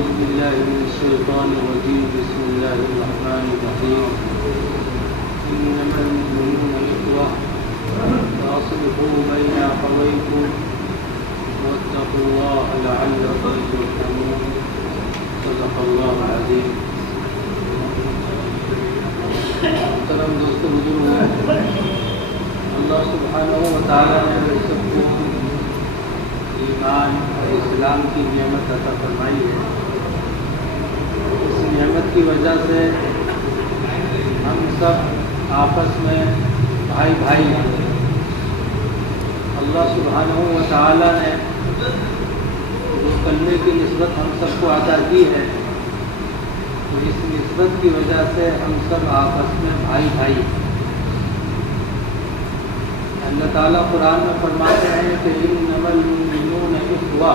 أعوذ بالله من الشيطان الرجيم. بسم الله الرحمن الرحيم. إنما المؤمنون إخوة فأصلحوا بين أخويكم واتقوا الله لعلكم ترحمون. صدق الله العظيم. محترم دوستو بزرگوں، اللہ سبحانہ و تعالیٰ نے ہم سب کو ایمان اور اسلام کی نعمت عطا فرمائی ہے. اس نعمت کی وجہ سے ہم سب آپس میں بھائی بھائی ہیں. اللہ سبحانہ و تعالیٰ نے جو کلمے کی نسبت ہم سب کو عطا کی ہے، تو اس نسبت کی وجہ سے ہم سب آپس میں بھائی بھائی ہیں. اللہ تعالیٰ قرآن میں فرماتے ہیں کہ انما المؤمنون اخوہ،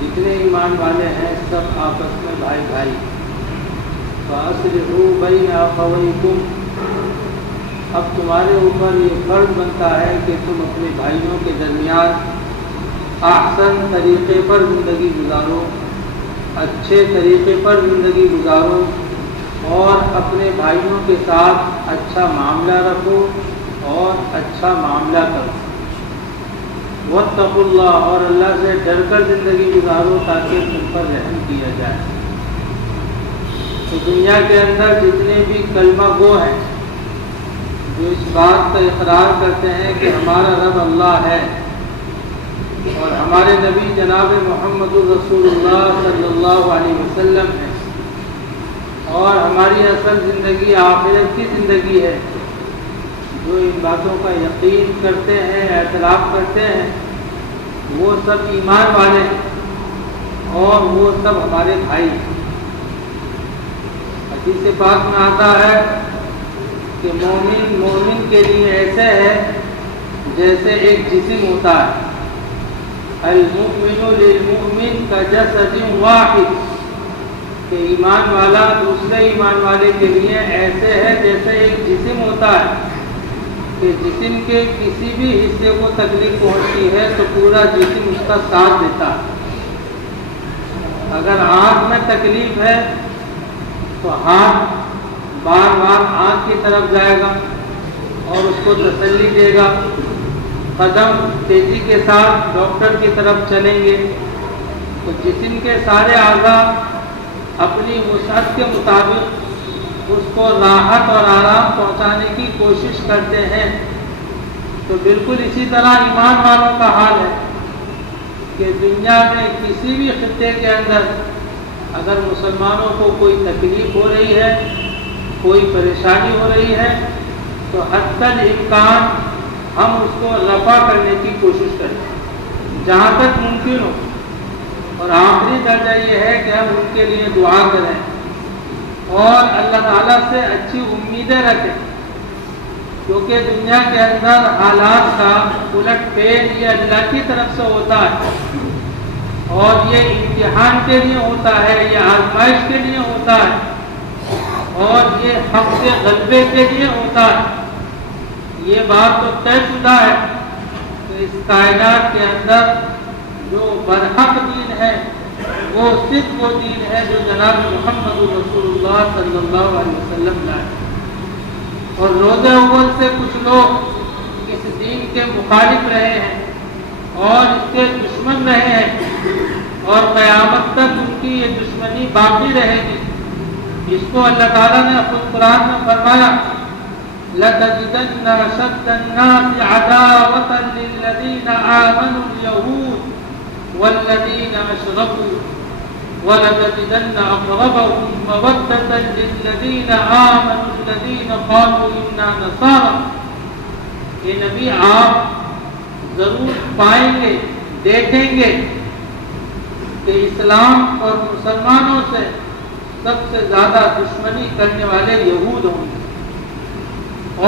جتنے ایمان والے ہیں سب آپس میں بھائی بھائی. فاصلحوا بین اخویکم، اب تمہارے اوپر یہ فرض بنتا ہے کہ تم اپنے بھائیوں کے درمیان احسن طریقے پر زندگی گزارو، اچھے طریقے پر زندگی گزارو اور اپنے بھائیوں کے ساتھ اچھا معاملہ رکھو اور اچھا معاملہ کرو. واتقوا اللہ، اور اللہ سے ڈر کر زندگی گزارو تاکہ تم پر رحم کیا جائے. تو دنیا کے اندر جتنے بھی کلمہ گو ہیں جو اس بات کا اقرار کرتے ہیں کہ ہمارا رب اللہ ہے اور ہمارے نبی جناب محمد رسول اللہ صلی اللہ علیہ وسلم ہے اور ہماری اصل زندگی آخرت کی زندگی ہے، جو ان باتوں کا یقین کرتے ہیں، اعتراف کرتے ہیں، وہ سب ایمان والے ہیں اور وہ سب ہمارے بھائی ہیں. حدیث پاک میں آتا ہے کہ مومن کے لیے ایسے ہے جیسے ایک جسم ہوتا ہے. المؤمن للمؤمن کجسد واحد، کہ ایمان والا دوسرے ایمان والے کے لیے ایسے ہے جیسے ایک جسم ہوتا ہے کہ جسم کے کسی بھی حصے کو تکلیف پہنچتی ہے تو پورا جسم اس کا ساتھ دیتا ہے. اگر آنکھ میں تکلیف ہے تو ہاتھ بار بار آنکھ کی طرف جائے گا اور اس کو تسلی دے گا. قدم تیزی کے ساتھ ڈاکٹر کی طرف چلیں گے. تو جسم کے سارے اعضاء اپنی وسعت کے مطابق اس کو راحت اور آرام پہنچانے کی کوشش کرتے ہیں. تو بالکل اسی طرح ایمان والوں کا حال ہے کہ دنیا میں کسی بھی خطے کے اندر اگر مسلمانوں کو کوئی تکلیف ہو رہی ہے، کوئی پریشانی ہو رہی ہے، تو حتی الامکان ہم اس کو رفع کرنے کی کوشش کریں جہاں تک ممکن ہو. اور آخری درجہ یہ ہے کہ ہم ان کے لیے دعا کریں اور اللہ تعالیٰ سے اچھی امیدیں رکھیں، کیونکہ دنیا کے اندر حالات کا الٹ پھیر یہ اللہ کی طرف سے ہوتا ہے اور یہ امتحان کے لیے ہوتا ہے، یہ آزمائش کے لیے ہوتا ہے اور یہ حق سے غلبے کے لیے ہوتا ہے. یہ بات تو طے شدہ ہے کہ اس کائنات کے اندر جو برحق دین ہے وہ صرف وہ دین ہے جو جناب محمد رسول اللہ صلی اللہ علیہ وسلم لائے. اور روز اول سے کچھ لوگ اس دین کے مخالف رہے ہیں اور اس کے دشمن رہے ہیں اور قیامت تک ان کی یہ دشمنی باقی رہے گی. اس کو اللہ تعالیٰ نے خود قرآن میں فرمایا لَتَجِدَنَّ أَشَدَّ النَّاسِ عَدَاوَةً لِلَّذِينَ آمَنُوا الْيَهُودَ وَالَّذِينَ أَشْرَكُوا وَلَتَجِدَنَّ أَقْرَبَهُم مَّوَدَّةً لِلَّذِينَ آمَنُوا الَّذِينَ قَالُوا إِنَّا نَصَارَىٰ. یہ نبی آپ ضرور پائیں گے، دیکھیں گے کہ اسلام اور مسلمانوں سے سب سے زیادہ دشمنی کرنے والے یہود ہوں گے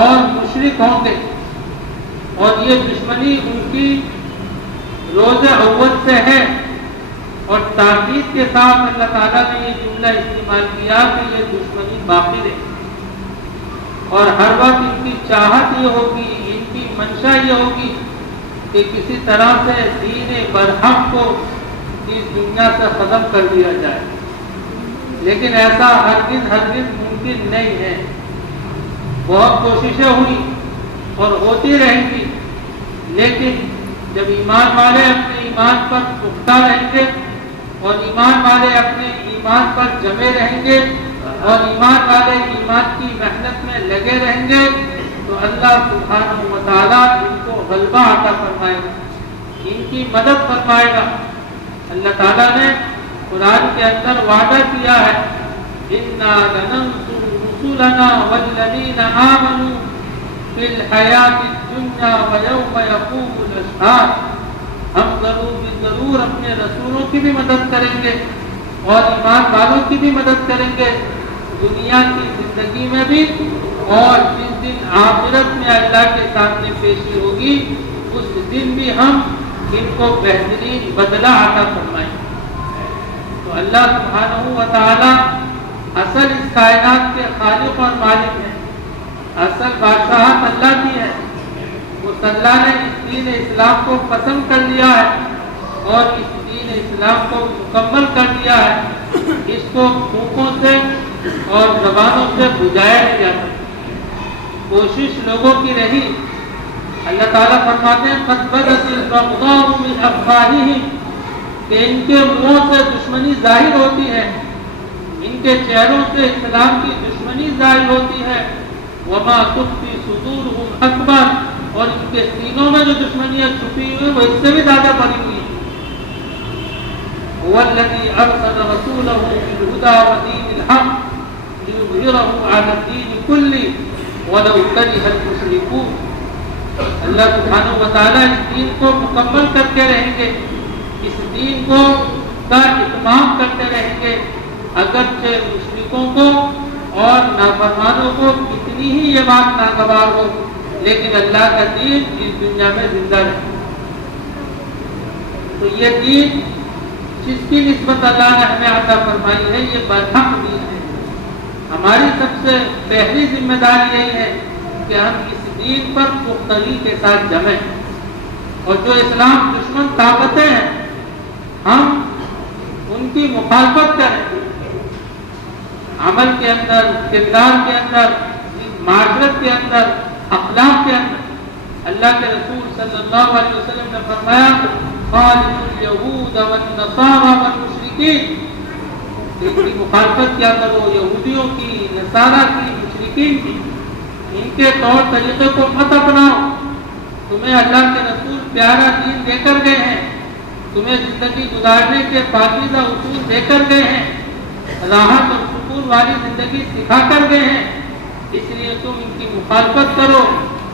اور مشرک ہوں گے. اور یہ دشمنی ان کی روز اول سے ہے اور تاکید کے ساتھ اللہ تعالیٰ نے یہ جملہ استعمال کیا کہ یہ دشمنی باقی رہے اور ہر وقت ان کی چاہت یہ ہوگی، ان کی منشا یہ ہوگی کہ کسی طرح سے دین برحق کو کہ اس دنیا سے ختم کر دیا جائے، لیکن ایسا ہرگز ممکن نہیں ہے۔ بہت کوششیں ہوئی اور ہوتی رہیں گی، لیکن جب ایمان والے اپنے ایمان پر پختہ رہیں گے اور ایمان والے اپنے ایمان پر جمے رہیں گے اور ایمان والے ایمان کی محنت میں لگے رہیں گے تو اللہ سبحانہ و تعالیٰ ان کو غلبہ عطا فرمائے گا، ان کی مدد فرمائے گا۔ اللہ تعالیٰ نے قرآن کے اندر وعدہ کیا ہے، اِنَّا لَنَنصُرُ رُسُلَنَا وَالَّذِينَ آمَنُوا فِي الْحَيَاةِ الدُّنْيَا وَيَوْمَ يَقُومُ الْأَشْهَادُ، ہم ضرور اپنے رسولوں کی بھی مدد کریں گے اور ایمان والوں کی بھی مدد کریں گے، دنیا کی زندگی میں بھی، اور جس دن آخرت میں اللہ کے سامنے پیشی ہوگی اس دن بھی ہم ان کو بہترین بدلہ عطا فرمائیں۔ تو اللہ سبحانہ و تعالی اصل اس کائنات کے خالق اور مالک ہیں، اصل بادشاہت اللہ کی ہے۔ اس اللہ نے اس دین اسلام کو پسند کر لیا ہے اور اس دین اسلام کو مکمل کر دیا ہے، اس کو پھونکوں سے اور زبانوں سے بجھایا نہیں جا سکتا۔ کوشش لوگوں کی رہی، اللہ تعالیٰ فرماتے ہیں قد بدت البغضاء من افواہہم، کہ ان کے منہوں سے دشمنی ظاہر ہوتی ہے، ان کے چہروں سے اسلام کی دشمنی ظاہر ہوتی ہے، وما تخفی صدورہم اکبر، اور ان کے سینوں میں جو دشمنیاں چھپی ہوئی وہ اس سے بھی زیادہ بڑی ہوئی۔ هو الذی ارسل رسولہ بالہدی ودین الحق لیظہرہ علی الدین کلہ ولو کرہ المشرکون۔ اللہ سبحانہ و تعالیٰ اس دین کو مکمل کرتے رہیں گے، اس دین کو کا اتمام کرتے رہیں گے، اگرچہ مشرکوں کو اور نافرمانوں کو کتنی ہی یہ بات ناگوار ہو، لیکن اللہ کا دین اس دنیا میں زندہ رہے۔ تو یہ دین جس کی نسبت اللہ نے ہمیں عطا فرمائی ہے یہ برحق دین ہے۔ ہماری سب سے پہلی ذمہ داری یہی ہے کہ ہم اس دین پر پختگی کے ساتھ جمیں، اور جو اسلام دشمن طاقتیں ہیں ہم ان کی مخالفت کریں، عمل کے اندر، کردار کے اندر، معاشرت کے اندر، اخلاق کے اندر۔ اللہ کے رسول صلی اللہ علیہ وسلم نے فرمایا خالف الیہود والنصارى والمشرکین، ان کی مخالفت کیا کرو، یہودیوں کی، نصارہ کی، مشرکین کی، ان کے طور طریقے کو مت اپناؤ۔ تمہیں اللہ کے رسول پیارا دین دے کر گئے ہیں، تمہیں زندگی گزارنے کے پاکیزہ اصول دے کر گئے ہیں، راحت اور سکون والی زندگی سکھا کر گئے ہیں، اس لیے تم ان کی مخالفت کرو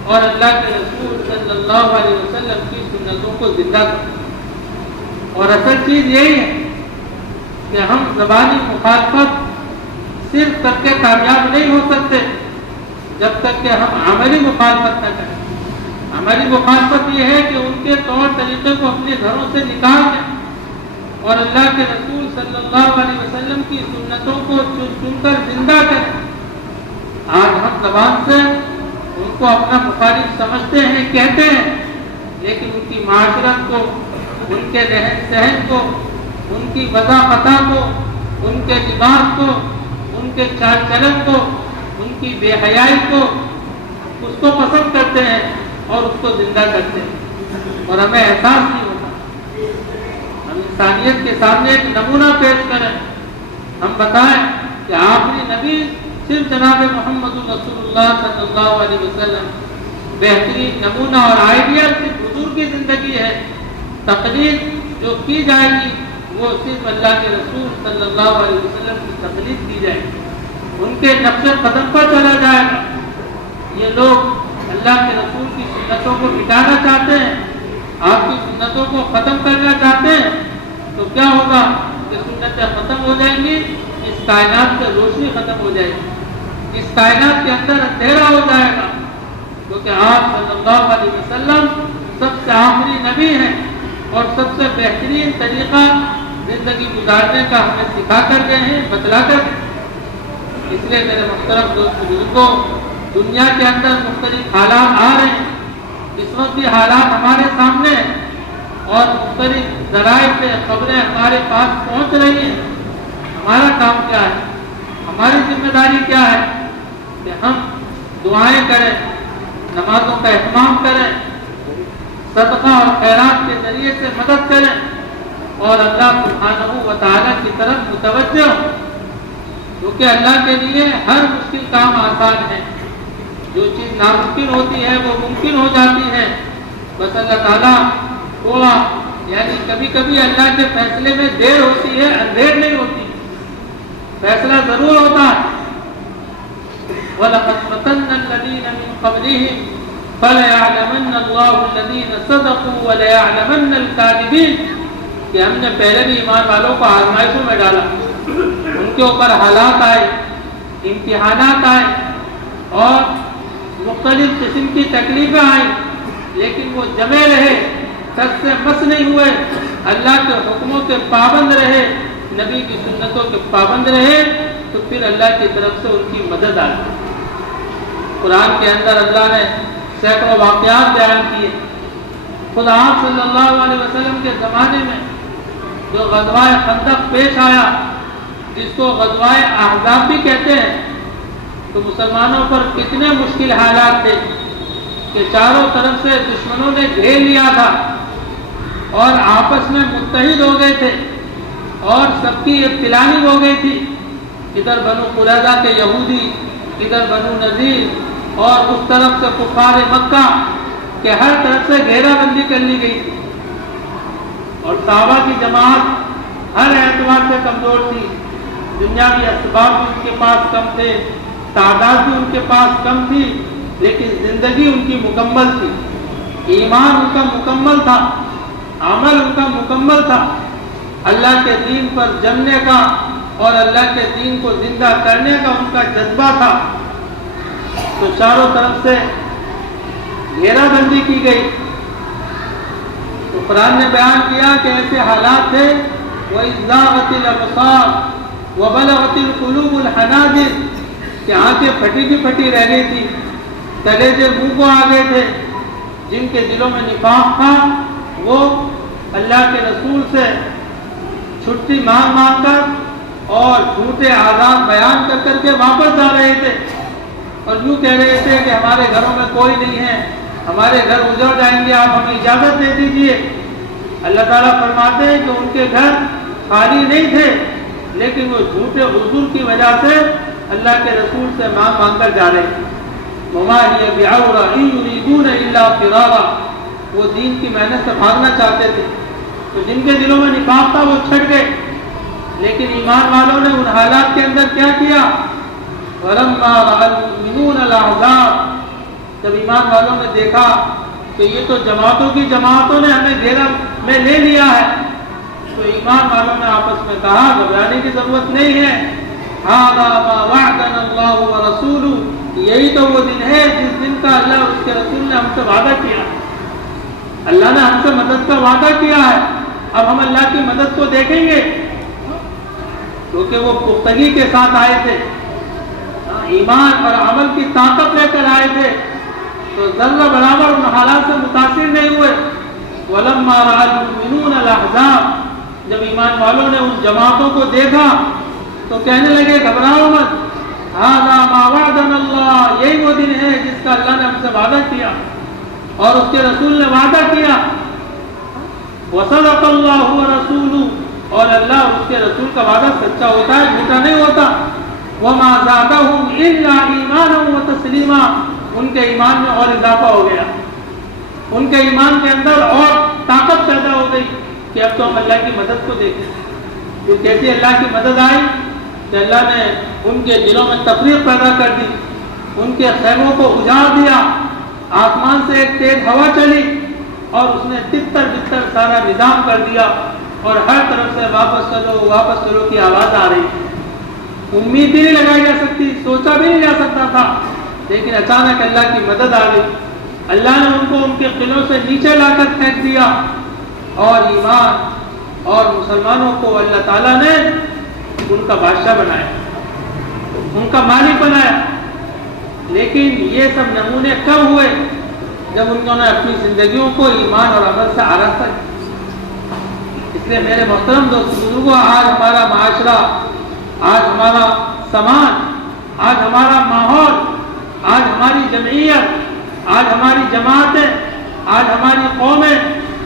اور اللہ کے رسول صلی اللہ علیہ وسلم کی سنتوں کو زندہ کرو۔ اور اصل چیز یہی ہے کہ ہم زبانی مخالفت صرف کر کے کامیاب نہیں ہو سکتے جب تک کہ ہم عملی مخالفت نہ کریں۔ عملی مخالفت یہ ہے کہ ان کے طور طریقے کو اپنے گھروں سے نکال دیں اور اللہ کے رسول صلی اللہ علیہ وسلم کی سنتوں کو چن کر زندہ کریں۔ آج ہم زبان سے ان کو اپنا مخالف سمجھتے ہیں، کہتے ہیں، لیکن ان کی معاشرت کو، ان کے رہن سہن کو، ان کی وضاحتہ کو، ان کے لباس کو، ان کے چال چلن کو، ان کی بے حیائی کو، اس کو پسند کرتے ہیں اور اس کو زندہ کرتے ہیں، اور ہمیں احساس نہیں ہوتا۔ ہم انسانیت کے سامنے ایک نمونہ پیش کریں، ہم بتائیں کہ آخری نبی صرف جناب محمد رسول اللہ صلی اللہ علیہ وسلم، بہترین نمونہ اور آئیڈیل صرف حضور کی زندگی ہے، تقلید جو کی جائے گی وہ صرف اللہ کے رسول صلی اللہ علیہ وسلم کی تقلید کی جائے گی، ان کے نقش قدم پر چلا جائے گا۔ یہ لوگ اللہ کے رسول کی سنتوں کو مٹانا چاہتے ہیں، آپ کی سنتوں کو ختم کرنا چاہتے ہیں، تو کیا ہوگا کہ سنتیں ختم ہو جائیں گی، اس کائنات سے روشنی ختم ہو جائے گی، اس کائنات کے اندر اندھیرا ہو جائے گا، کیونکہ آپ صلی اللہ علیہ وسلم سب سے آخری نبی ہیں اور سب سے بہترین طریقہ زندگی گزارنے کا ہمیں سکھا کر گئے ہیں، بتلا کر گئے۔ اس لیے میرے محترم دوست بزرگوں، دنیا کے اندر مختلف حالات آ رہے ہیں، اس وقت بھی حالات ہمارے سامنے ہیں، اور مختلف ذرائع سے خبریں ہمارے پاس پہنچ رہی ہیں، ہمارا کام کیا ہے، ہماری ذمہ داری کیا ہے کہ ہم دعائیں کریں، نمازوں کا اہتمام کریں، صدقہ اور خیرات کے ذریعے سے مدد کریں اور اللہ سبحانہ و تعالیٰ کی طرف متوجہ ہوں، کیونکہ اللہ کے لیے ہر مشکل کام آسان ہے، جو چیز ناممکن ہوتی ہے وہ ممکن ہو جاتی ہے، بس اللہ تعالیٰ تھوڑا یعنی کبھی کبھی اللہ کے فیصلے میں دیر ہوتی ہے، اندھیر نہیں ہوتی، فیصلہ ضرور ہوتا ہے۔ وَلَقَدْ فَتَنَّا الَّذِينَ مِن قَبْلِهِمْ فَلَيَعْلَمَنَّ اللَّهُ الَّذِينَ صَدَقُوا وَلَيَعْلَمَنَّ الْكَاذِبِينَ کہ ہم نے پہلے بھی ایمان والوں کو آزمائشوں میں ڈالا، ان کے اوپر حالات آئے، امتحانات آئے اور مختلف قسم کی تکلیفیں آئیں، لیکن وہ جمے رہے، سب سے مس نہیں ہوئے، اللہ کے حکموں کے پابند رہے، نبی کی سنتوں کے پابند رہے، تو پھر اللہ کی طرف سے ان کی مدد آئی۔ قرآن کے اندر اللہ نے سینکڑوں واقعات بیان کیے۔ خود آپ صلی اللہ علیہ وسلم کے زمانے میں جو غزوہ خندق پیش آیا، جس کو غزوہ احزاب بھی کہتے ہیں، تو مسلمانوں پر کتنے مشکل حالات تھے کہ چاروں طرف سے دشمنوں نے گھیر لیا تھا اور آپس میں متحد ہو گئے تھے اور سب کی ایک پلاننگ ہو گئی تھی، ادھر بنو قریظہ کے یہودی، ادھر بنو نذیر اور اس طرف سے کفار مکہ کہ ہر طرف سے گھیرا بندی کر لی گئی تھی، اور صحابہ کی جماعت ہر اعتبار سے کمزور تھی، دنیاوی اسباب بھی ان کے پاس کم تھے، تعداد بھی ان کے پاس کم تھی، لیکن زندگی ان کی مکمل تھی، ایمان ان کا مکمل تھا، عمل ان کا مکمل تھا، اللہ کے دین پر جمنے کا اور اللہ کے دین کو زندہ کرنے کا ان کا جذبہ تھا۔ تو چاروں طرف سے گھیرا بندی کی گئی، تو قرآن نے بیان کیا کہ ایسے حالات تھے وَإِذْ زَاغَتِ الْأَبْصَارُ وَبَلَغَتِ الْقُلُوبُ الْحَنَاجِرَ کہ آنکھیں پھٹی کی پھٹی رہ گئی تھی، کلیجے منہ کو آ گئے تھے، جن کے دلوں میں نفاق تھا وہ اللہ کے رسول سے چھٹی مانگ مانگ کر اور جھوٹے آزاد بیان کر کر کے واپس آ رہے تھے اور یوں کہہ رہے تھے کہ ہمارے گھروں میں کوئی نہیں ہے، ہمارے گھر اجڑ جائیں گے، آپ ہمیں اجازت دے دیجئے۔ اللہ تعالیٰ فرماتے ہیں کہ ان کے گھر خالی نہیں تھے، لیکن وہ جھوٹے حضور کی وجہ سے اللہ کے رسول سے مانگ مانگ کر جا رہے تھے۔ وَمَا هِيَ بِعَوْرَةٍ إِن يُرِيدُونَ إِلَّا فِرَارًا وہ دین کی محنت سے بھاگنا چاہتے تھے، تو جن کے دلوں میں نفاق تھا وہ چھٹ گئے، لیکن ایمان والوں نے ان حالات کے اندر کیا کیا؟ وَلَمَّا رَأَى الْمُؤْمِنُونَ الْأَحْزَابَ جب ایمان والوں نے دیکھا کہ یہ تو جماعتوں کی جماعتوں نے ہمیں گھیرا میں لے لیا ہے، تو ایمان والوں نے آپس میں کہا گھبرانے کی ضرورت نہیں ہے، هَذَا مَا وَعْدَنَا اللَّهُ وَرَسُولُهُ یہی تو وہ دن ہے جس دن کا اللہ اور اس کے رسول نے ہم سے وعدہ کیا، اللہ نے ہم سے مدد کا وعدہ کیا ہے، اب ہم اللہ کی مدد کو دیکھیں گے، کیونکہ وہ پختگی کے ساتھ آئے تھے، ایمان اور عمل کی طاقت لے کر آئے تھے، تو ذرہ برابر ان حالات سے متاثر نہیں ہوئے۔ وَلَمَّا رَأَى الْمُؤْمِنُونَ الْأَحْزَابَ جب ایمان والوں نے ان جماعتوں کو دیکھا تو کہنے لگے گھبراؤ مت، هَذَا مَا وَعْدَنَا اللَّهُ یہی وہ دن ہے جس کا اللہ نے ہم سے وعدہ کیا اور اس کے رسول نے وعدہ کیا، وَصَدَقَ اللَّهُ وَرَسُولُهُ اور اللہ اور اس کے رسول کا وعدہ سچا ہوتا ہے، جھوٹا نہیں ہوتا۔ وَمَا زَادَهُمْ إِلَّا إِيمَانًا وَتَسْلِيمًا ان کے ایمان میں اور اضافہ ہو گیا، ان کے ایمان کے اندر اور طاقت پیدا ہو گئی کہ اب تو ہم اللہ کی مدد کو دیکھیں۔ جو کیسی اللہ کی مدد آئی کہ اللہ نے ان کے دلوں میں تفریق پیدا کر دی، ان کے خیموں کو اجاڑ دیا، آسمان سے ایک تیز ہوا چلی اور اس نے تتر بتر سارا نظام کر دیا اور ہر طرف سے واپس چلو کی آواز آ رہی، امید بھی نہیں لگائی جا سکتی، سوچا بھی نہیں جا سکتا تھا، لیکن اچانک اللہ کی مدد آ گئی، اللہ نے ان کو ان کے قلعوں سے نیچے لا کر پھینک دیا اور ایمان اور مسلمانوں کو اللہ تعالیٰ نے ان کا بادشاہ بنایا، ان کا مالک بنایا۔ لیکن یہ سب نمونے کب ہوئے؟ جب انہوں نے اپنی زندگیوں کو ایمان اور عمل سے آراستہ کیا۔ اس لیے میرے محترم دوست بزرگوں، آج ہمارا معاشرہ، آج ہمارا سماج، آج ہمارا ماحول، آج ہماری جمعیت، آج ہماری جماعتیں، آج ہماری قومیں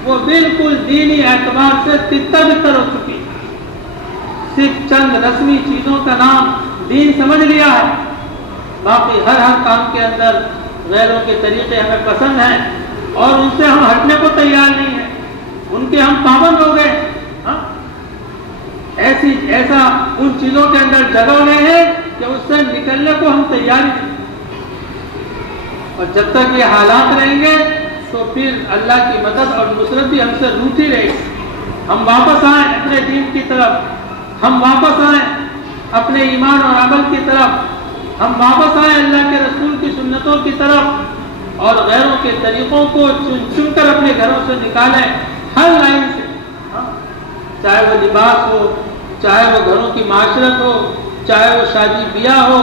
وہ بالکل دینی اعتبار سے تتر بتر ہو چکی ہے۔ صرف چند رسمی چیزوں کا نام دین سمجھ لیا ہے، باقی ہر کام کے اندر غیروں کے طریقے ہمیں پسند ہیں اور ان سے ہم ہٹنے کو تیار نہیں ہیں، ان کے ہم پابند ہو گئے۔ ایسا ان چیزوں کے اندر جگہ نہیں ہے کہ اس سے نکلنے کو ہم تیار نہیں، اور جب تک یہ حالات رہیں گے تو پھر اللہ کی مدد اور نصرت بھی ہم سے روٹھی رہے گی۔ ہم واپس آئیں اپنے دین کی طرف، ہم واپس آئیں اپنے ایمان اور عمل کی طرف، ہم واپس آئیں اللہ کے رسول کی سنتوں کی طرف، اور غیروں کے طریقوں کو چن چن کر اپنے گھروں سے نکالیں، ہر لائن سے، چاہے وہ لباس ہو، چاہے وہ گھروں کی معاشرت ہو، چاہے وہ شادی بیاہ ہو،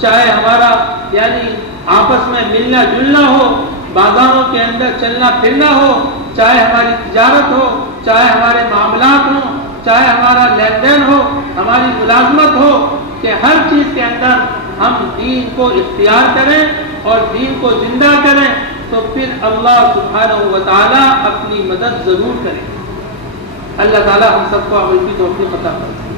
چاہے ہمارا یعنی آپس میں ملنا جلنا ہو، بازاروں کے اندر چلنا پھرنا ہو، چاہے ہماری تجارت ہو، چاہے ہمارے معاملات ہوں، چاہے ہمارا لین دین ہو، ہماری ملازمت ہو، کہ ہر چیز کے اندر ہم دین کو اختیار کریں اور دین کو زندہ کریں، تو پھر اللہ سبحانہ و تعالیٰ اپنی مدد ضرور کرے۔ اللہ تعالیٰ ہم سب کو عمل کی توفیق عطا فرمائے۔